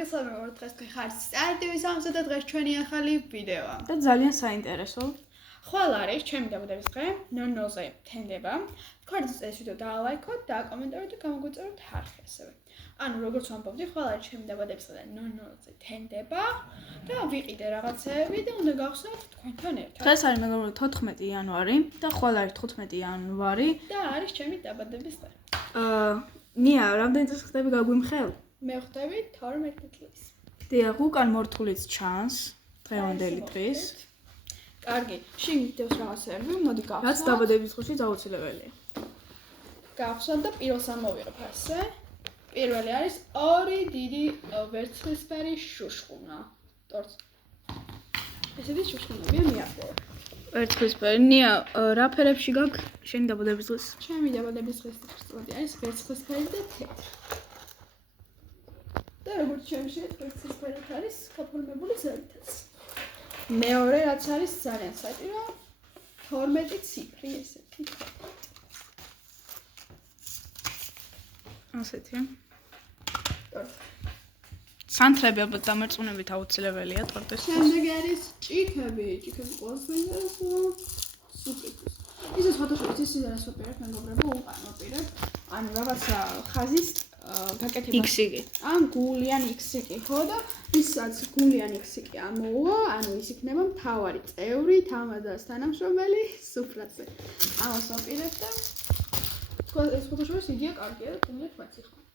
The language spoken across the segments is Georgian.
მოგესალმებით მეგობრებო, დღეს თქვენ ხართ სტარტივის სამსა და დღეს ჩვენი ახალი ვიდეოა. და ძალიან საინტერესო. ხვალ არის ჩემი დაბადების დღე, 00-ზე თენდება. თქვენ ეს ვიდეო დაალაიქოთ და კომენტარით გამოგვიწეროთ ხარხი ასევე. ანუ როგორც ვამბობდი, ხვალ არის ჩემი დაბადების დღე და 00-ზე თენდება და ვიყიდე რაღაცეები და უნდა გავხსნათ თქვენთან ერთად. დღეს არის მეგობრებო 14 იანვარი და ხვალ არის 15 იანვარი და არის ჩემი დაბადების დღე. ნია, რამდენი წელს ხდები გაგვიმხელ? მე ხდები 12 წლის. დიახ, უკან მორთულიც ჩანს დღევანდელი დღის. კარგი, შინ ვიდეოს რაღაცეები, მოდი გავხსნათ. რაც დაბადების დღეში აუცილებელია. გავხსნათ და პირველს ამოვიღებ ასე. პირველი არის ორი დიდი ვერცხლისფერი შუშხუნა. ტორტს. ესეთი შუშხუნებია მიახლოე. ვერცხლისფერი. ნია, რა ფერებში გაქვს შენი დაბადების დღეს? ჩემი დაბადების დღის წრწოდი არის ვერცხლისფერი და თეთრი. და როგორც ჩემში ვერცხლისფერი არის გაფორმებული ზედაც. მეორე რაც არის ძალიან საჭირო 12 ციფრი ესეთი. ასეთია. სანთრები ალბათ დამერწმუნებით აუცილებელია ტორტის. შემდეგ არის ჭიქები ყველას მეინტერესო. სუპერს. ისე ფოტოშოპის ის არის სუპერი, მეგობრებო, უკან ვაპირებ. ანუ რაღაცა ხაზის გაკეთება. X-ი. ან გულიან X-ი ხო და ისაც გულიან X-ი ამოვა, ანუ ის იქნება მთავარი წევრი, თამაზას თანამშრომელი სუფრაზე. ამას ვაპირებ და თქვენ ეს ფოტოშოპის იდეა კარგია და თუნდაც მაციხმართ.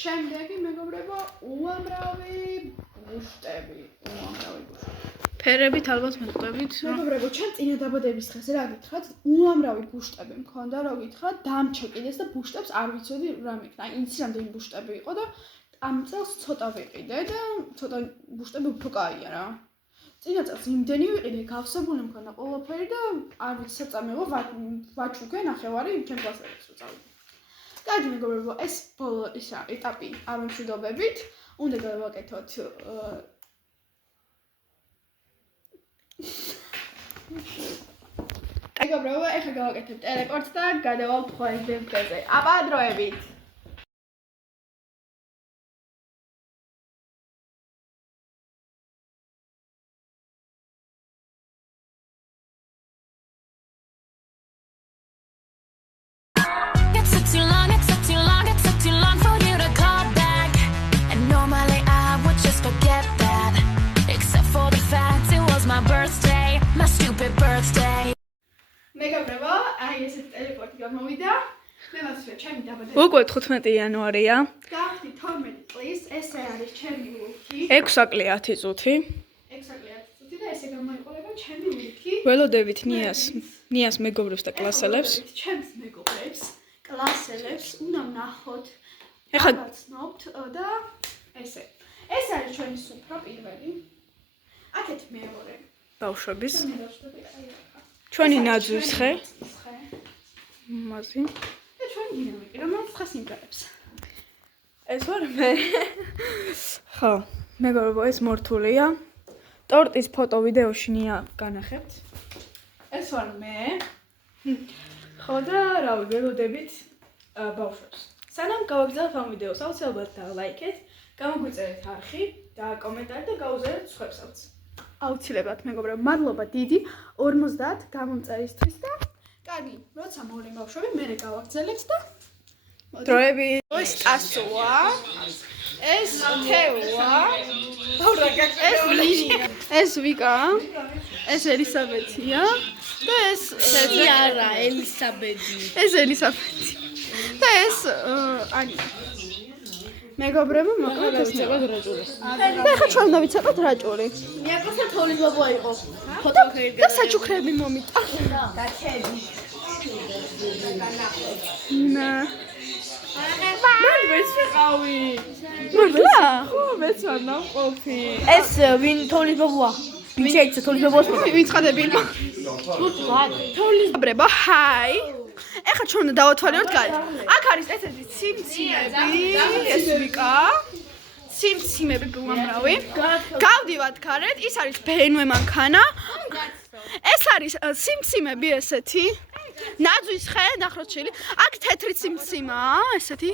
შემდეგი მეგობრებო, უამრავი ბუშტები. ფერებით ალბათ მეთქვებით. მეგობრებო, ჩემ წინა დაბადების დღეს რა გითხრათ? უამრავი ბუშტები მქონდა, რა გითხრათ? დამჩა კიდეს და ბუშტებს არ ვიცოდი რა მეკნა. აი, იცი რამდენი ბუშტები იყო და ამ წელს ცოტა ვიყიდე და ცოტა ბუშტები უფრო კაია რა. წინა წელს იმდენი ვიყიდე, გავსებული მქონდა ყველაფერი და არ ვიცი საწამეო ვაჭუქე ნახევარი ჩემ კლასელებს რო წავიდე. კარგი მეგობრებო, ეს ბოლო ისა ეტაპი არ მშვიდობებით, უნდა გავაკეთოთ მეგობრებო, ეხლა გავაკეთებ ტელეპორტს და გადავალთ ხვალის დღეზე. აპადროებით. მეგობრებო, აი ესეთი ტელეპორტი გამოვიდა. მე ვასვე ჩემი დაბადების. უკვე 15 იანვარია. გავხდი 12 წლის, ესე არის ჩემი ლუკი. 6 აკლი 10 წუთი. 6 აკლი 10 წუთი და ესე გამოიყურება ჩემი ლუკი. ველოდებით ნიას მეგობრებს და კლასელებს. ჩემს მეგობრებს, კლასელებს უნდა ვნახოთ. ეხლა გავაცნობთ და ესე. ეს არის ჩვენი სუფრა პირველი. აქეთ მეორე. ბავშვების. მე დავშტები აი ჩვენი ნაძვის ხე. მაზი. და ჩვენი დინამიკი, რომელიც ხას იმგარებს. ეს ვარ მე. ხო, მეგობრებო, ეს მორთულია. ტორტის ფოტო ვიდეოში ნია განახებთ. ეს ვარ მე. ხო და რავი, ველოდებით ბავშვებს. სანამ გავაგზავნოთ ამ ვიდეოს, აუცილებლად დალაიქეთ, გამოგვიწერეთ არხი და კომენტარი და გაუზიარეთ სხვებსაც. აუცილებლად მეგობრებო, მადლობა დიდი 50 გამომწერისთვის და კარგი, როცა მოვლენ ბავშვები, მე გავაგზავნებთ და დროები. ეს ტასოა, ეს თეოა, ეს ლინია, ეს ვიკა, ეს ელისაბედია და ეს არა, ელისაბედი. ეს ელისაბედი. და ეს ანია. მეგობრებო, მოკლედ ეს რაჭული. და ხა ჩვენ დავიცეკოთ რაჭული. მიაკოთა თოლის ბაბა იყო. და საჩუქრები მომიტა. გაჩები. ნა. მან მეც ვიყავი. მართლა? ხო, მეც ვარ ნამყოფი. ეს ვინ თოლის ბაბაა? ვინც ეცა თოლის ბაბას მოდა? ვიცხადებინო. თოლის მეგობრებო, ჰაი. ეხლა ჩვენ უნდა დავათვალიეროთ გარეთ. აქ არის ესეთი ციმციმები, ეს ვიკა. ციმციმები უამრავი. გავდივართ გარეთ, ის არის ბენვე მანქანა. ეს არის ციმციმები ესეთი. ნაძვის ხე, ნახოთ შილი. აქ თეთრი ციმციმაა, ესეთი.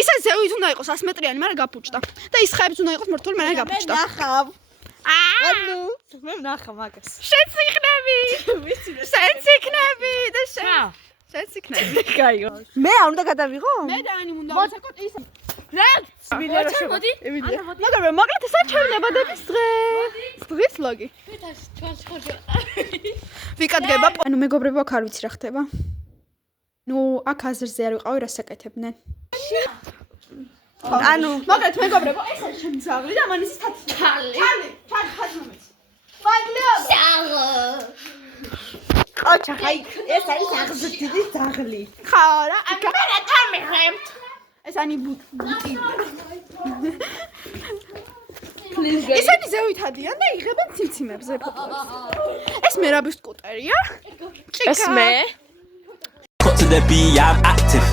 ისე ზევით უნდა იყოს 100 მეტრიანი, მაგრამ გაფუჭდა. და ის ხეებიც უნდა იყოს მორთული, მაგრამ გაფუჭდა. ნახავ. აა, მე ნახავ მაგას. შენც იქნები. შენც იქნები და შენც იქნები. კაიო. მე არ უნდა გადავიღო? მე და ანი უნდა ვისაკოთ ის. მოდი. მაგრამ მაგათ საჩვენებადების დღე. დღის ლოგი. ვიკადგება. ანუ მეგობრებო, აქ არ ვიცი რა ხდება. ნუ აქ აზრზე არ ვიყავი რა საკეთებდნენ. ანუ მაგათ მეგობრებო, ეს არის ჩემი ძაღლი და მან ისის თალი. თალი მომეც. ფაგლიო. კოჩა, ხაი, ეს არის აღზრდი ძაღლი. ხო რა, მე რა თამიღებთ. ეს ანი ბუტი. ისინი ზევით ადიან და იღებენ ციმციმებზე ფოტოებს. ეს მერაბის სკუტერია. ეს მე? Just got to the B, I'm active.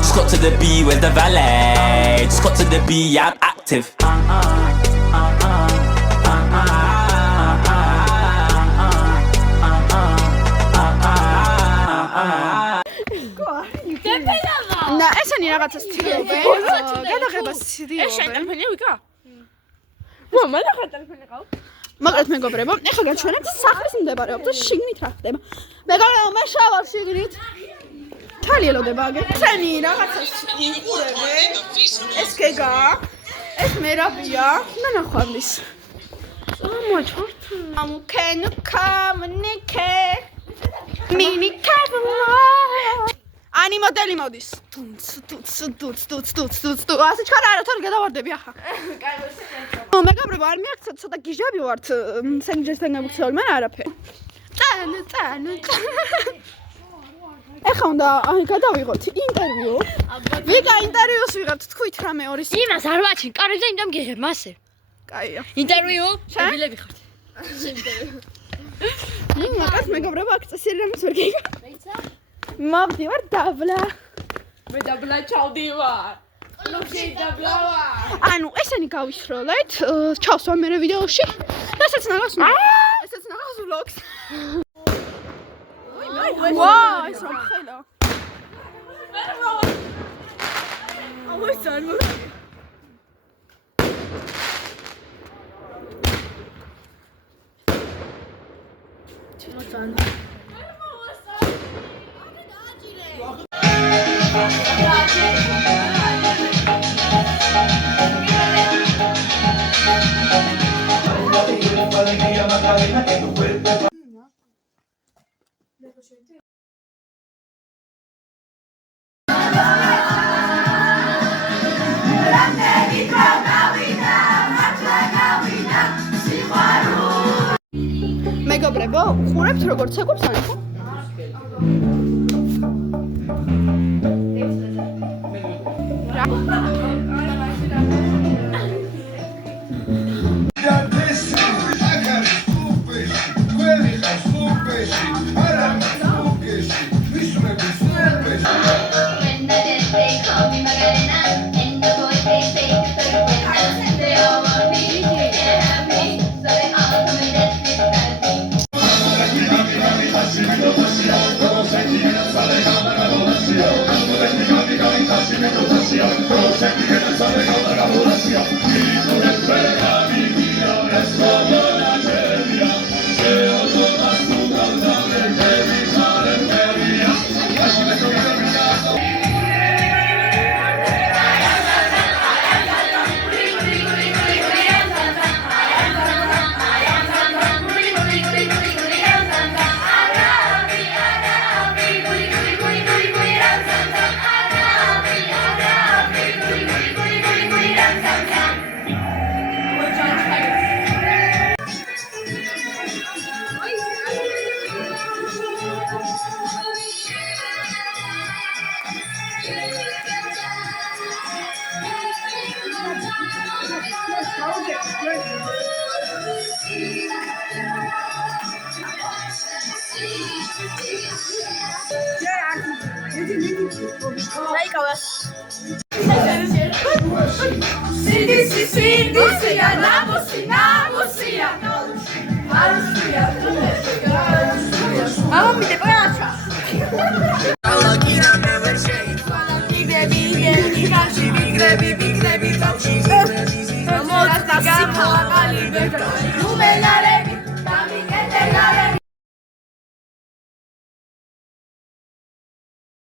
Just got to the B, where's the valet? Just got to the B, I'm active. და ესენი რაღაცას ცდილობენ. გადაღებას ცდილობენ. ეს შენ ტელეფონია ვიკა? მამა რა ტელეფონი ყავს? მაგრამ მეგობრებო, ეხლა გაჩვენებთ სახლის მდებარეობ და შიგნით რა ხდება. მეგობრებო, მე შევარ შიგნით. თალი ელოდება აგერ. ესენი რაღაცას იყურებენ. ეს გეგა. ეს მერაბია. და ნახვალის. მოჩვართ. Can you come Nike? Mini Kavla. Ani მოდელი მოდის. ტუც. ასე ჩქარ არა თან გადავარდები ახლა. მეგობრებო, არ მიაქცევთ, ცოტა გიჟები ვართ. სენჯესთან გამიქცევი, მაგრამ არაფერი. წან. ეხლა უნდა გადავიღოთ ინტერვიუ. ვიკა ინტერვიუს ვიღებთ, თქვით რამე ორის. იმას არ ვაჩინ, კარგი და იმდამ გიღებ მასე. კაია. ინტერვიუ? შევილები ხართ. მაგას მეგობრებო, აქ წესიერი რამეს ვერ გიგა. მოვდივარ დაბლა. მე დაბლა ჩავდივარ. ლოქი დაბლა ვარ. ანუ ესენი გავიშროლეთ, ჩავსვამ მე ვიდეოში. და ესეც ნახავს vlogs. ვაუ, ეს რა ხელა. ამოიცანო. მეგობრებო, ხურებთ როგორც ეკურს ანიხო? Vamos, me te voy a სახლში ვიკრები, ვიკრები, მოწდა სიმოაკალი ბეკრები, ნუმენარე